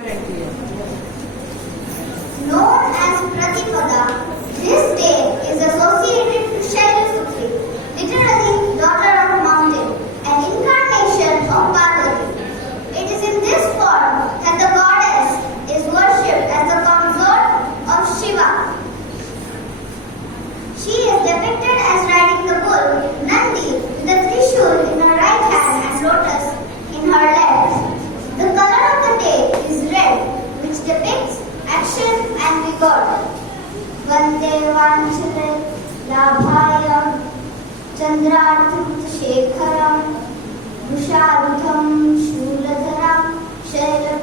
Known as Pratipada, this day is associated to Shailaputri, literally daughter of a mountain, an incarnation of Parvati. It is in this form that the goddess is worshipped as the consort of Shiva. She is depicted as riding the bull Nandi with a trishul in her right hand and lotus in her left. The color of the day is red, which depicts action and vigor. Vande Vanchale Labhaya Chandraartham Shekharam Vusharutham Shuladharam Shaila